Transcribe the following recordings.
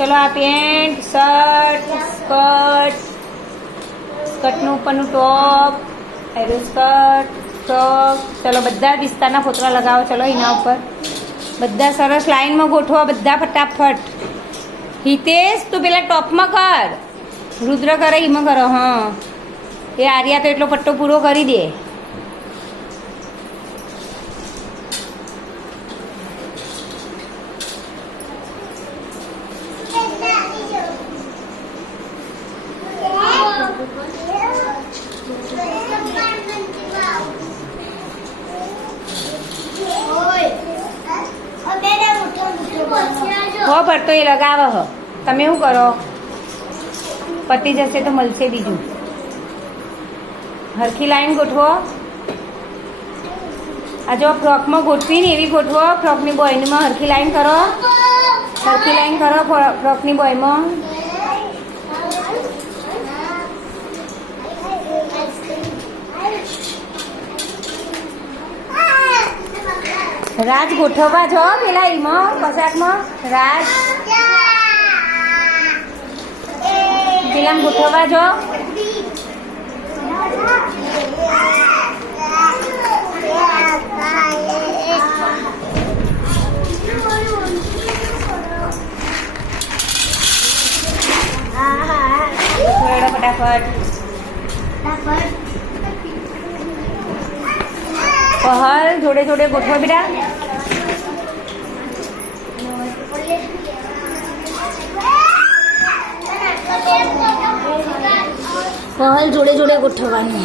ચલો આ pant, shirt, skirt, સ્કર્ટનું ઉપરનું ટોપ, એરો સ્કર્ટ, ફ્રોક. ચલો બધા વિસ્તારના ફોતરા લગાવો. ચલો એના ઉપર બધા સરસ લાઈનમાં ગોઠવો, બધા ફટાફટ. હિતેશ તું પેલા ટોપમાં કર, રુદ્ર કરે એમાં કરો. હા એ આર્યા તો એટલો પટ્ટો પૂરો કરી દે. હો ભરતો એ લગાવો. હો તમે શું કરો? પતી જશે તો મળશે બીજું. હરખી લાઈન ગોઠવો. આ જો ફ્રોકમાં ગોઠવીને એવી ગોઠવો. ફ્રોકની બોયમાં હરખી લાઈન કરો, હરખી લાઈન કરો ફ્રોકની બોયમાં. રાજ ગોઠવવા જો પેલા એમાં કશાકમાં. રાજ પેલા ગોઠવવા જો. ફટાફટ પહલ જોડે જોડે ગોઠવો બેટા. પહલ જોડે જોડે ગોઠવવાનું.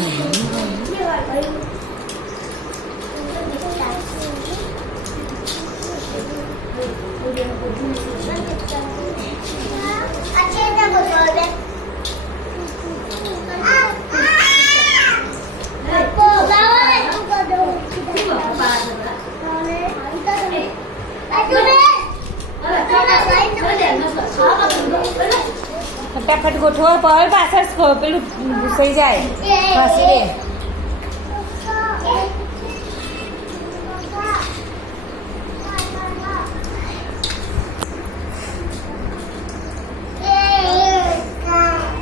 ફટાફટ ગોઠવો. પહલ પાછળ પેલું ઘૂસાઈ જાય, ફાંસી દે.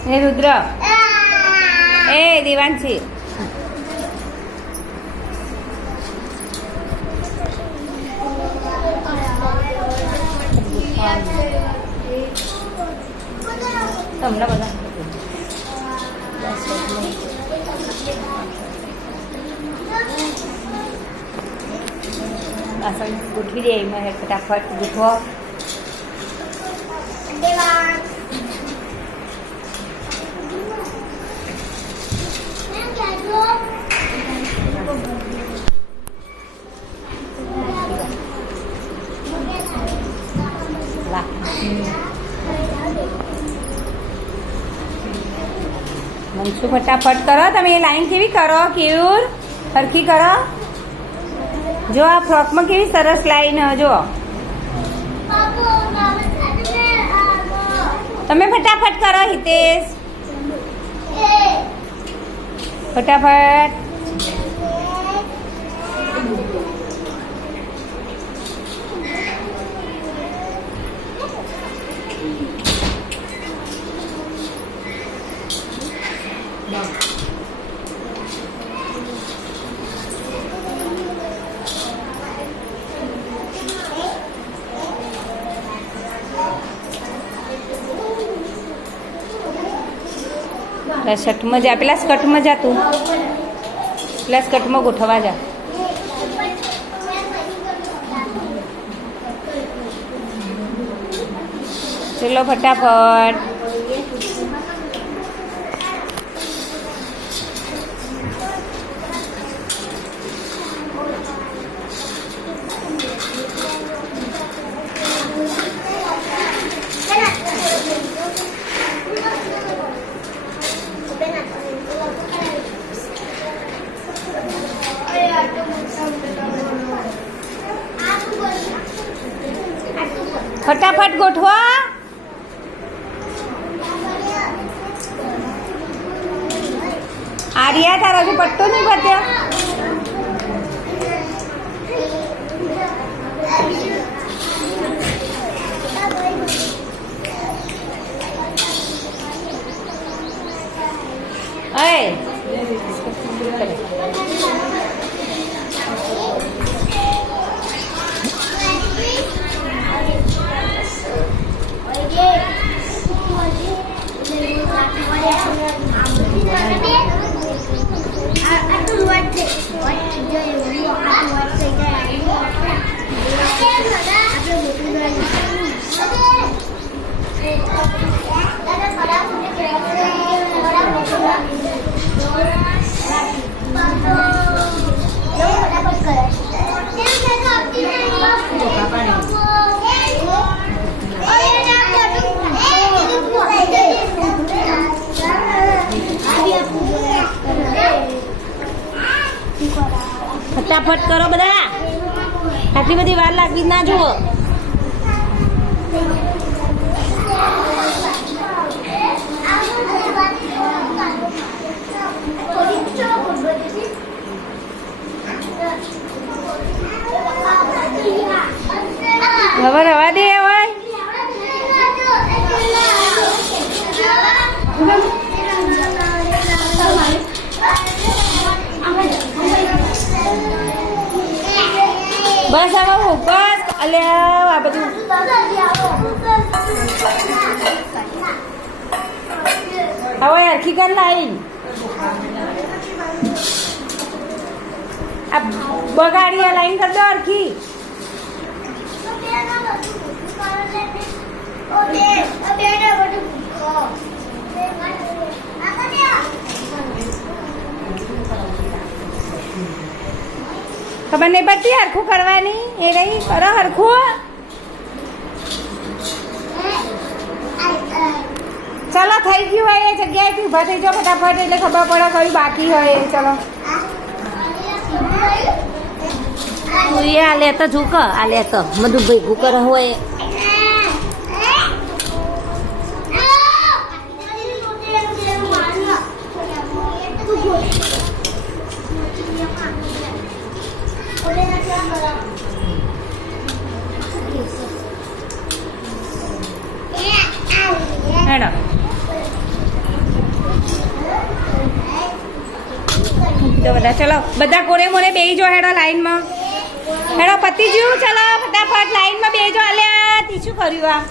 હે રુદ્ર, એ દેવાંશી, તમને બધા પાછળ ગોઠવી દે એમાં. ફટાફટ ગોઠવો. મનસુ ફટાફટ કરો. તમે એ લાઈન કેવી કરો? કેવું હરખી કરો. જો આ ફ્રોકમાં કેવી સરસ લાઈન. જો તમે ફટાફટ કરો. હિતેશ ફટાફટ. શર્ટમાં જા, પેલા સ્કર્ટમાં જા. તું પેલા સ્કર્ટમાં ગોઠવવા જા. ચલો ફટાફટ. ફટાફટ ગોઠવો. આર્યા તારા હજુ પટ્ટો નહીં પત્યા. ફટાફટ કરો બધા, આટલી બધી વાર લાગી ના જુઓ. હવે રવા દે હવે. બસ હવે બસ. અલ્યા આ બધું હવે હરખી કર લાઈન. આ બગાડી આ લાઈન કર દો હરખી. ખબર નહીં પડતી હરખું કરવાની. એ ગઈ કરો હરખું. ચલો થઈ ગયું હોય એ જગ્યાએથી ઊભા થઈ જાઓ ફટાફટ, એટલે ખબર પડે કયું બાકી હોય. ચલો આ લે તો ઝૂક, આ લે તો બધું ભેગું કરે હોય. હેડો તો બધા ચલો બધા કોરે મોરે બેહી જો. હેડો લાઈનમાં હેડો પતિ જ્યું. ચલો ફટાફટ લાઈનમાં બેહી જો. અલ્યા તીછું કર્યું આ.